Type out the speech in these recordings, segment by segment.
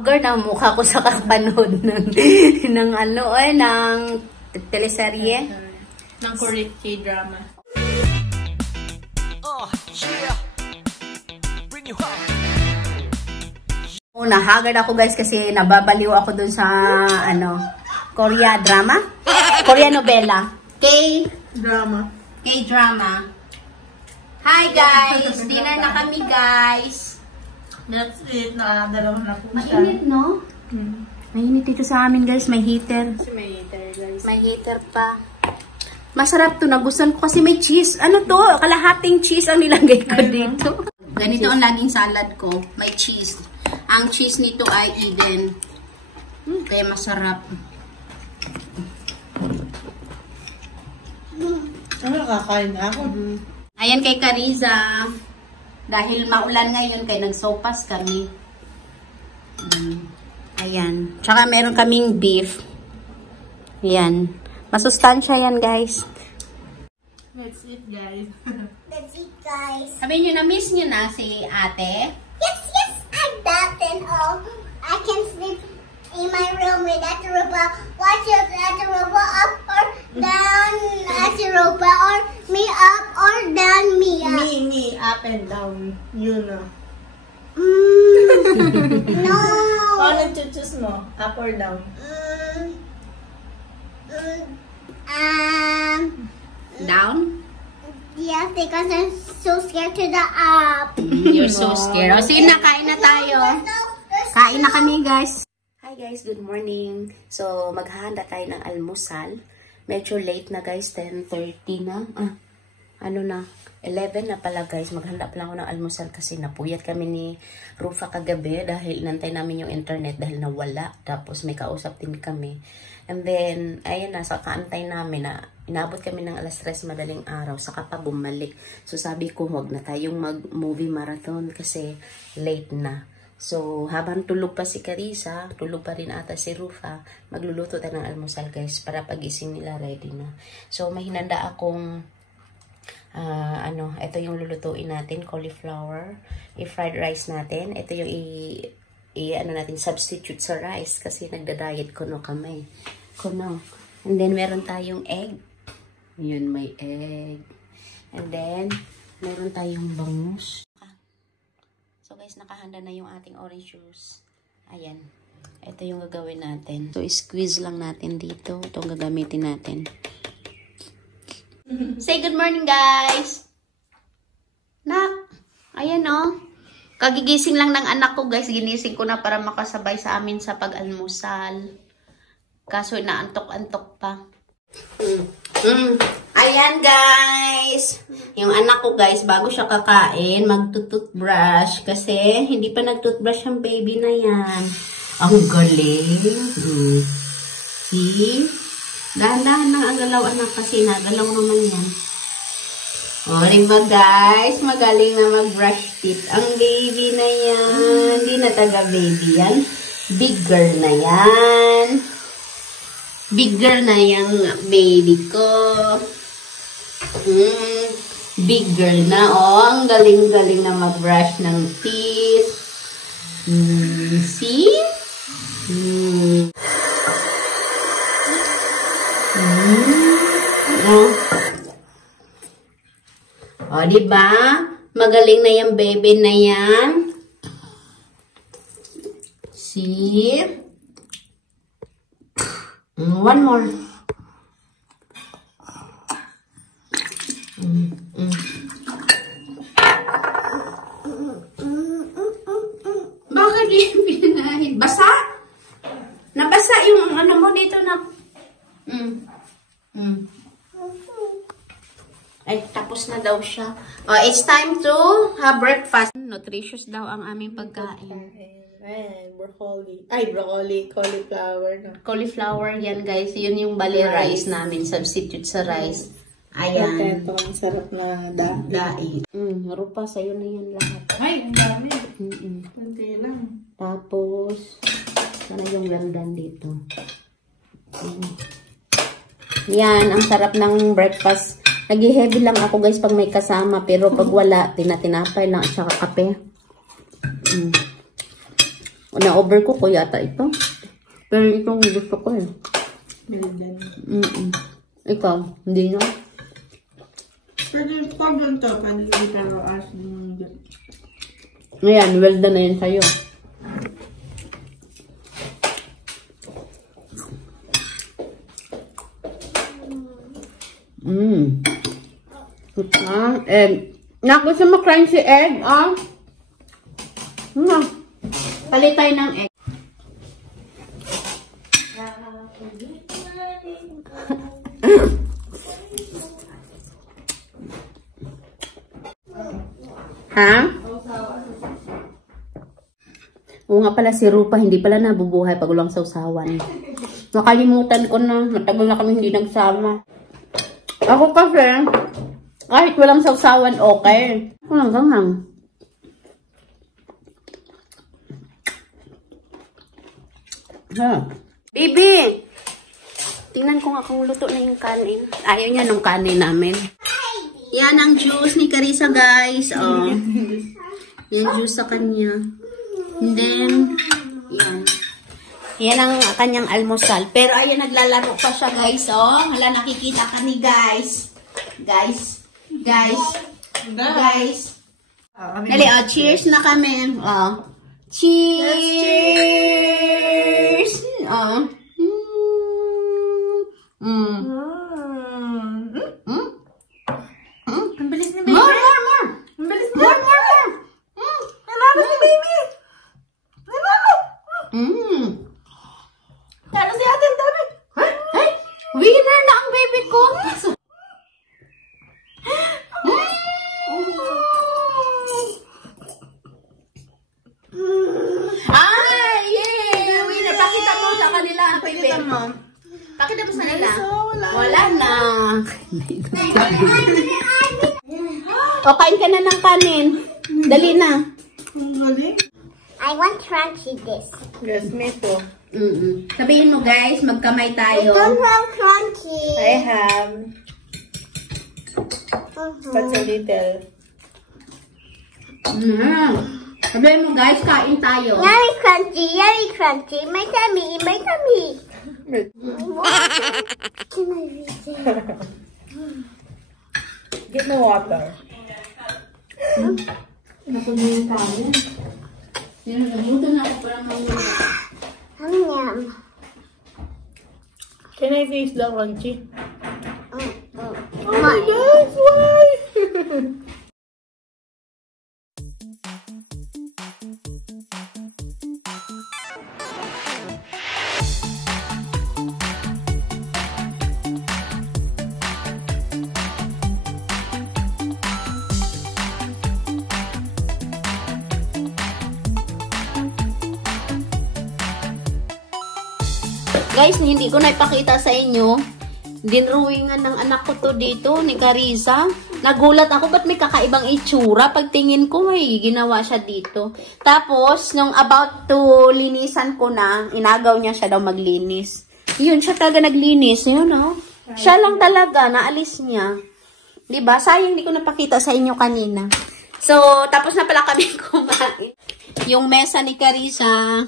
Girl, na mukha ko sa kakapanood ng ano ng teleserye. Ng Korean K-drama. Nahagad ako guys kasi nababaliw ako dun sa ano, Korea drama? Korea novela. Drama. K-drama. Hi guys! Dinner na kami guys. That's it. Dalawa na po siya. Mainit no? Mainit dito sa amin guys. May heater. Kasi may heater guys. May heater pa. Masarap to. Nagustuhan ko kasi may cheese. Ano to? Kalahating cheese ang nilagay ko dito. Ganito ang laging salad ko. May cheese. Ang cheese nito ay Eden. Kaya masarap. Nakakain na ako. Ayan kay Kariza. Dahil maulan ngayon, kaya nagsopas kami. Ayan. Tsaka meron kaming beef. Ayan. Masustansya yan, guys. That's it, guys. That's it, guys. Sabi nyo, na-miss nyo na si ate? Yes, I'm back and I can sleep in my room with that robot. Watch it, that robot up or down, that robot or me up or down, me up. Me, up and down. You know. No. Ano choose mo? Up or down? Down? Yes, because I'm so scared to the up. You're so scared. O, sige na, kain na tayo. Kain na kami, guys. Hi, guys. Good morning. So, maghahanda tayo ng almusal. Medyo late na, guys. 10:30 na. Ano na? 11 na pala, guys. Maghanda pala ako ng almusal kasi napuyat kami ni Rufa kagabi dahil inantay namin yung internet dahil nawala. Tapos, may kausap din kami. And then, ayun na, sa kaantay namin na inabot kami ng alas 3 madaling araw, saka pa bumalik. So, sabi ko, wag na tayong mag-movie marathon kasi late na. So, habang tulog pa si Carissa, tulog pa rin ata si Rufa, magluluto tayo ng almusal, guys, para pagising nila ready na. So, may hinanda akong, ito yung lulutuin natin, cauliflower, i-fried rice natin. Ito yung natin, substitute sa rice kasi nagda-diet kuno kami. Kuno. And then, meron tayong egg. Yun, may egg. And then, meron tayong bangus. So, guys, nakahanda na yung ating orange juice. Ayan. Ito yung gagawin natin. So, squeeze lang natin dito. Ito ang gagamitin natin. Say good morning, guys! Nak! Ayan, oh. Kagigising lang ng anak ko, guys. Ginising ko na para makasabay sa amin sa pag-almusal. Kaso inaantok-antok pa. Ayan, guys. Yung anak ko, guys, bago siya kakain, magtututbrush. Kasi hindi pa nagtutbrush ang baby na yan. Ang galing. See? Dahan-dahan lang ang galaw, anak, kasi nagalaw naman yan. O, diba guys? Magaling na mag-brush teeth. Ang baby na yan. Hindi na taga-baby yan. Big girl na yan. Big girl na yung baby ko. Big girl na. O, ang galing-galing na mag-brush ng teeth. See? O, diba? Magaling na yung baby na yan. See? One more. Bakit yung pinanahin? Basa? Nabasa yung ano mo dito na... Ay, tapos na daw siya. Oh, it's time to have breakfast. Nutritious daw ang aming pagkain. Ayan, broccoli. Ay, broccoli. Cauliflower. No? Cauliflower yan, guys. Yun yung bali rice namin. Substitute sa rice. Ayan. Ito, ang sarap na dahi. Rupa, sa'yo na yan lahat. Ay, ang dami. Kunti lang. Tapos, sana yung landan dito. Yan, ang sarap ng breakfast. Nag-heavy lang ako, guys, pag may kasama. Pero pag wala, tinatinapay lang at saka kape. Na-overcook ko yata ito. Pero itong gusto ko eh. Meldan. Ikaw, hindi na? Pwede pag yun to, pwede yun pero as Ngayon, well done na yun sa'yo. Egg. Gusto mo crunchy egg, Palit tayo ng egg. Ha? Oo nga pala si Rupa, hindi pala nabubuhay pag walang sausawan. Nakalimutan ko na, matagal na kami hindi nagsama. Ako kasi, kahit walang sausawan, okay. Walang gangang. Baby! Tingnan ko nga kung luto na yung kanin. Ayaw niya nung kanin namin. Yan ang juice ni Carissa, guys. Oh. Yan juice sa kanya. And then, yan. Yan ang kanyang almusal. Pero ayan, naglalaro pa siya, guys. Oh, hala, nakikita ka ni guys. Guys. Dali, oh, cheers na kami. Oh. Cheers! Oh. Ang bilis ni baby. More! Ang bilis ni More! Nanalo si baby. Nanalo. Nanalo si ate, ang dami. Ay! Winner na ang baby ko! Ay! Yay! Winner! Pakita mo sa kanila ang baby. Pakita mo sa kanila. Wala na. O, kain ka na ng kanin. Dali na. I want crunchy this. Yes, me too. Sabihin mo guys, magkamay tayo. I don't have crunchy. I have. But a little. Sabihin mo guys, kain tayo. Yummy crunchy, yummy crunchy. My tummy, my tummy. Can I reach it? Get me water. Naku na yung kanin. Nabuto na ako para mamaya. Yum. Can I taste the crunchy? Oh my gosh, why? Guys, hindi ko na ipakita sa inyo. Dinruwingan ng anak ko to dito, ni Carissa. Nagulat ako, ba't may kakaibang itsura? Pagtingin ko, may ginawa siya dito. Tapos, nung about to linisan ko na, inagaw niya siya daw maglinis. Yun, siya talaga naglinis. Yun, oh. Siya lang talaga, naalis niya. Diba? Sayang, hindi ko napakita sa inyo kanina. So, tapos na pala kami kumain. Yung mesa ni Carissa.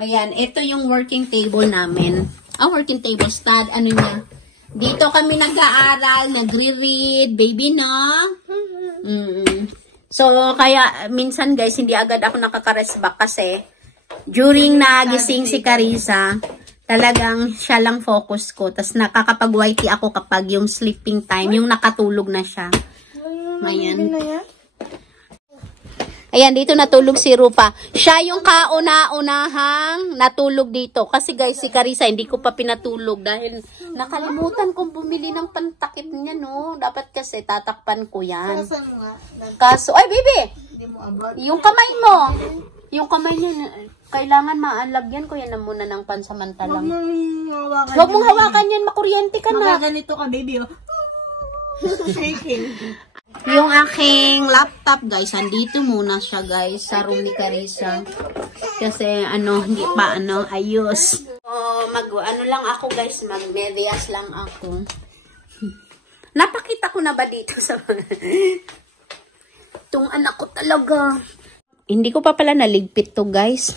Ayan, ito yung working table namin. Working table stud, ano niya. Dito kami nag-aaral, nagre-read, baby na. So, kaya, minsan guys, hindi agad ako nakaka-rest back kasi during nagising si Carissa, talagang siya lang focus ko. Tapos nakakapag-YT ako kapag yung sleeping time, yung nakatulog na siya. Ayan. Ayan, dito natulog si Rupa. Siya yung kauna-unahang natulog dito. Kasi guys, si Carissa, hindi ko pa pinatulog dahil nakalimutan kong bumili ng pantakip niya, no? Dapat kasi tatakpan ko yan. Kaso, ay, baby! Yung kamay mo. Yung kamay niya, kailangan maalagyan ko yan na muna ng pansamantalang. Huwag mong hawakan yan, makuryente ka na. Ganito ka, baby, oh. Shaking. Yung aking laptop, guys, andito muna siya, guys, sa room ni Carissa. Kasi, hindi pa, ayos. So, ano lang ako, guys, mag-medias lang ako. Napakita ko na ba dito sa itong anak ko talaga. Hindi ko pa pala naligpit to, guys.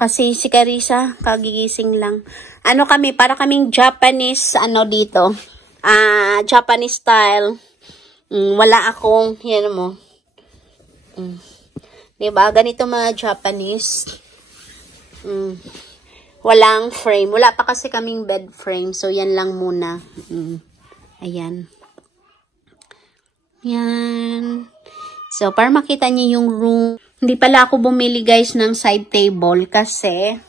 Kasi si Carissa, kagigising lang. Ano kami, para kaming Japanese, ano dito. Japanese style. Wala akong, yan mo. Diba? Ganito mga Japanese. Walang frame. Wala pa kasi kaming bed frame. So, yan lang muna. Ayan. Yan. So, para makita niyo yung room. Hindi pala ako bumili guys ng side table kasi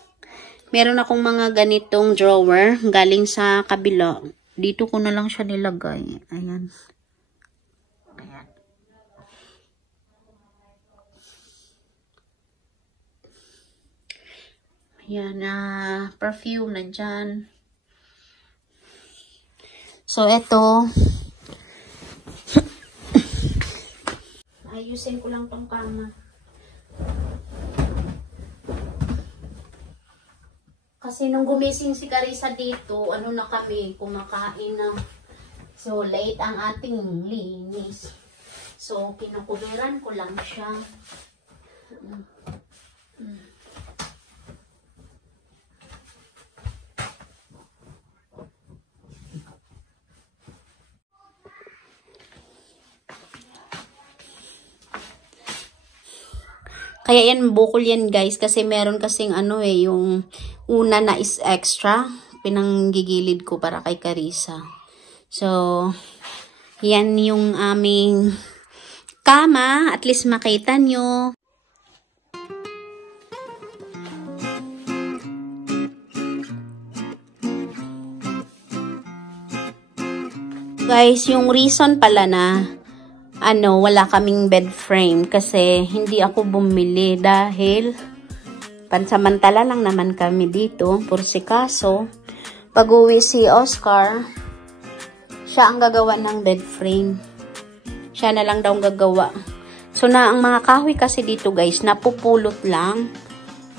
meron akong mga ganitong drawer galing sa kabila. Dito ko na lang siya nilagay. Ayan. Ayan. Ayan, perfume nandyan. So, eto. Ayusin ko lang tong kama. Kasi nung gumising si Carissa dito, ano na kami, kumakain na. So, late ang ating linis. So, kinukuberan ko lang siya. Kaya yan, bukol yan guys. Kasi meron kasing ano yung una na is extra. Pinanggigilid ko para kay Carissa. So, yan yung aming kama. At least makita nyo. Guys, yung reason pala na wala kaming bed frame kasi hindi ako bumili dahil pansamantala lang naman kami dito. Por si kaso, pag uwi si Oscar, siya ang gagawa ng bed frame. Siya na lang daw gagawa. So, ang mga kahoy kasi dito guys, napupulot lang.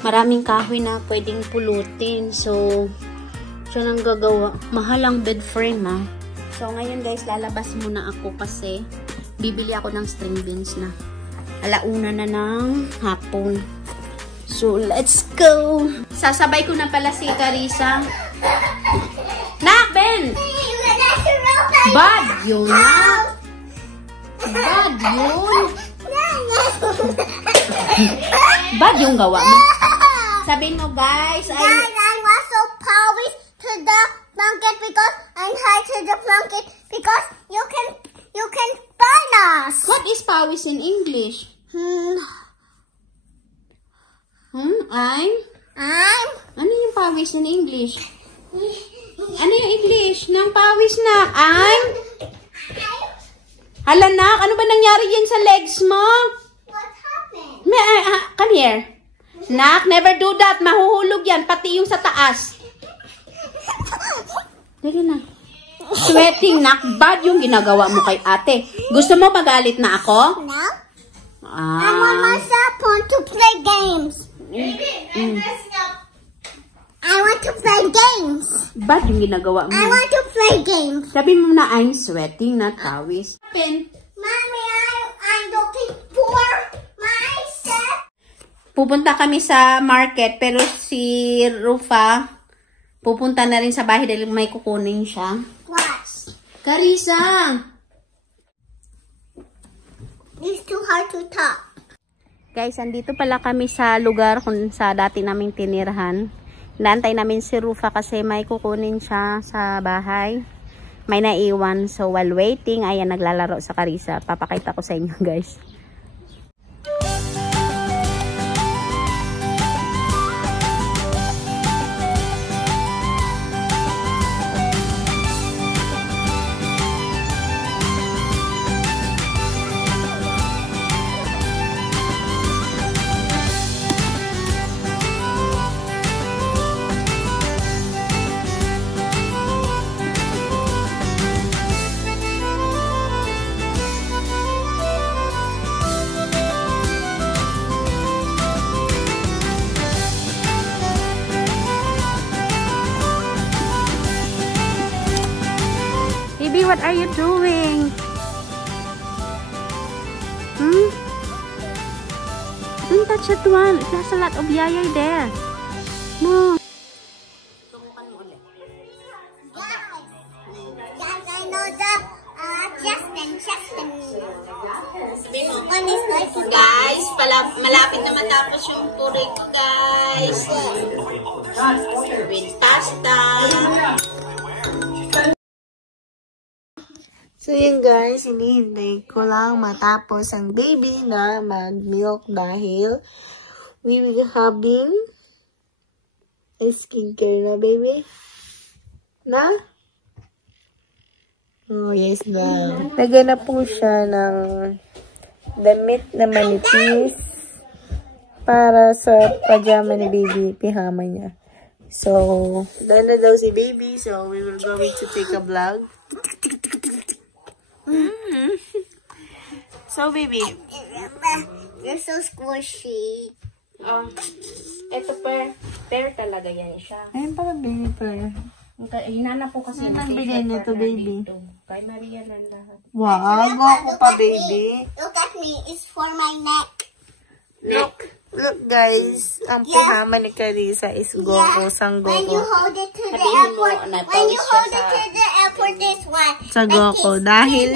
Maraming kahoy na pwedeng pulutin. So, siya nang gagawa. Mahal ang bed frame So, ngayon guys, lalabas muna ako kasi bibili ako ng string beans na. Alauna na ng hapon. So, let's go! Sasabay ko na pala si Carissa. Nak, Ben! Bad yun, Nak! Bad yun! Bad yung gawa mo. Sabihin mo, guys, I was so polished to the blanket because I'm tied to the blanket because you can burn us. What is pawis in English? Ano yung pawis in English? Ano yung English ng pawis na? Hala, Nak, ano ba nangyari yan sa legs mo? What happened? Come here. Nak, never do that. Mahuhulog yan, pati yung sa taas. Dali na. Sweating, Nak. Bad yung ginagawa mo kay ate. Gusto mo magalit na ako? No. I want my cell phone to play games. I want to play games. Bad yung ginagawa mo. I want to play games. Sabi mo na, I'm sweating, not pawis. Mommy, I'm looking for myself. Pupunta kami sa market, pero si Rufa pupunta na rin sa bahay dahil may kukunin siya. What? Carissa! It's too hard to talk. Guys, andito pala kami sa lugar kung sa dati naming tinirahan. Inaantay namin si Rufa kasi may kukunin siya sa bahay. May naiwan. So, while waiting, ayan, naglalaro sa Carissa. Papakita ko sa inyo, guys. Baby, what are you doing? Don't touch that one. It has a lot of yayay there. one is like Guys, malapit na matapos yung puree ko, guys. With pasta. So yun guys, hinihintay ko lang matapos ang baby na mag-milk dahil we will having a skincare na baby. Na? Oh yes na. Lagyan na po siya ng damit na manipis para sa pajama ni baby, pijama niya. So, dahil na daw si baby, so we will going to take a vlog. So, baby. You're so squishy. Ito pear talaga yan siya. Ayun pala, baby pear. Hinanap po kasi Ano nagbigay nito, baby? Kay Maria lang lahat. Wow, ako pa, baby. Look at me. It's for my neck. Look, guys. Ang pijama ni Carissa is Goku, sang When you Goku. hold it to the Sabihin mo, airport, napawis when you siya hold it sa- to the airport, this one. Sa Goku. Dahil,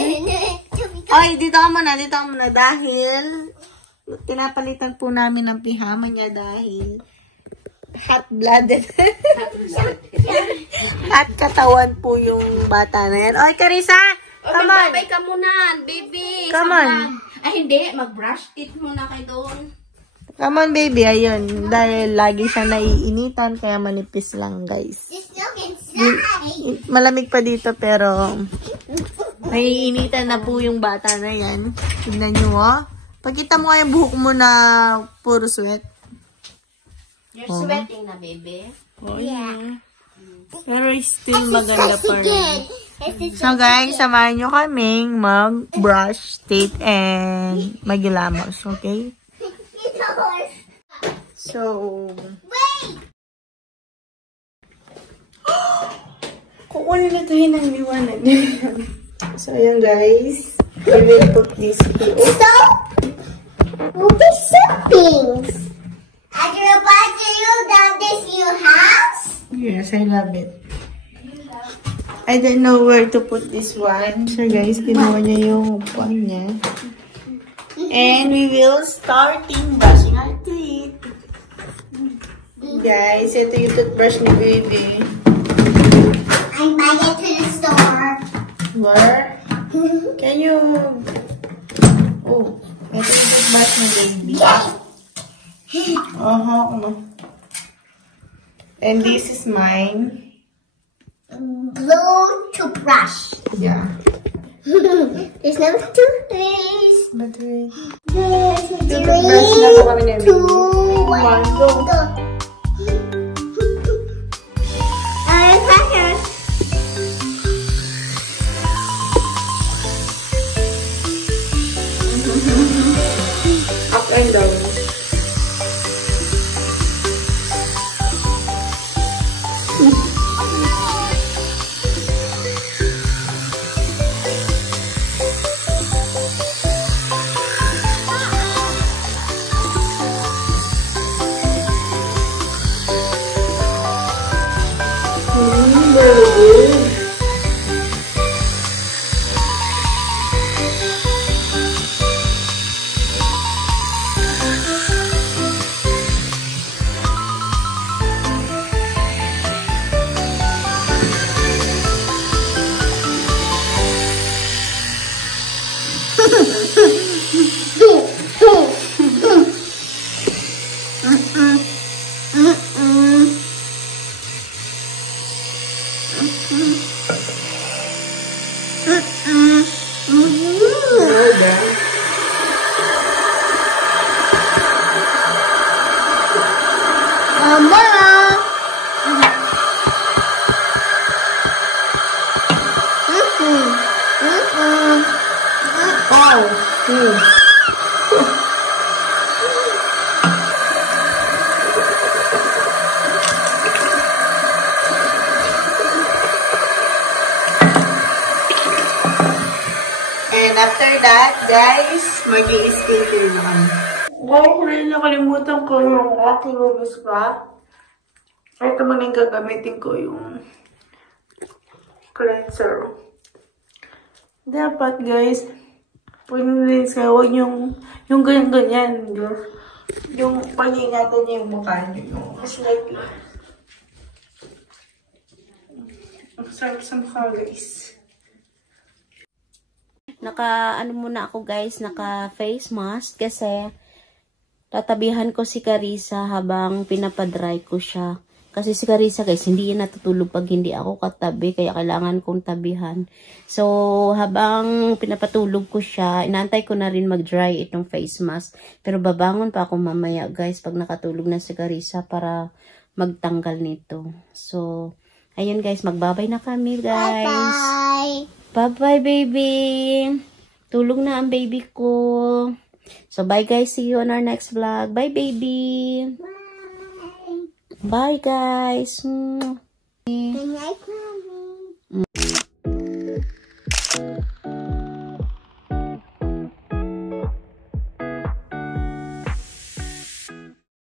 ay, dito ka muna. Dahil, pinapalitan po namin ng pijama niya dahil hot-blooded. Hot katawan po yung bata na yan. Oy, Carissa! Come on! Magbabay ka muna, baby. Come on. Ay, hindi. Mag-brush teeth muna kayo doon. Come on, baby. Ayun. Dahil lagi siya naiinitan, kaya manipis lang, guys. Just look inside. Malamig pa dito, pero naiinitan na po yung bata na yan. Tignan nyo, oh. Pagkita mo nga yung buhok mo na puro sweat. You're sweating na, baby. Oh, yeah. Pero still maganda pa rin. This is So, guys, samahan nyo kaming mag-brush teeth and magilamos, okay? So, Wait! kukunin na tayo ng liwanag. So, ayan, guys. We will put this here. So, the shoppings. Adreba, do you love this new house? Yes, I love it. I don't know where to put this one. So, guys, kinuha niya yung upuan niya. And we will starting brushing our teeth. Guys, ito yung toothbrush ni baby. I buy it to the store. Where? Can you... Oh, ito yung toothbrush ni baby. And this is mine. Blue toothbrush. Yeah. There's no toothpaste. But wait. There's Toothbrush na po kami ni baby. 2, 1, go. Up and down. And after that, guys, mag-i-skincare naman. Wow, nakalimutan ko yung aking rubis pa. Ito man yung gagamitin ko yung cleanser. Dapat, guys, Pag nilinis kayo, huwag yung ganyan-ganyan. Yung pag-ingatan niya yung mukha niyo. Yung mas like, ang sarap sa mukha, guys. Ano muna ako guys, naka face mask kasi tatabihan ko si Carissa habang pinapadry ko siya. Kasi si Carissa guys, hindi yan natutulog pag hindi ako katabi, kaya kailangan kong tabihan. So, habang pinapatulog ko siya, inantay ko na rin mag-dry itong face mask. Pero babangon pa ako mamaya guys, pag nakatulog na si Carissa para magtanggal nito. So, ayun guys, magbabay na kami guys. Bye-bye. Bye-bye baby. Tulog na ang baby ko. So, bye guys. See you on our next vlog. Bye baby. Bye guys. Good night, Mommy.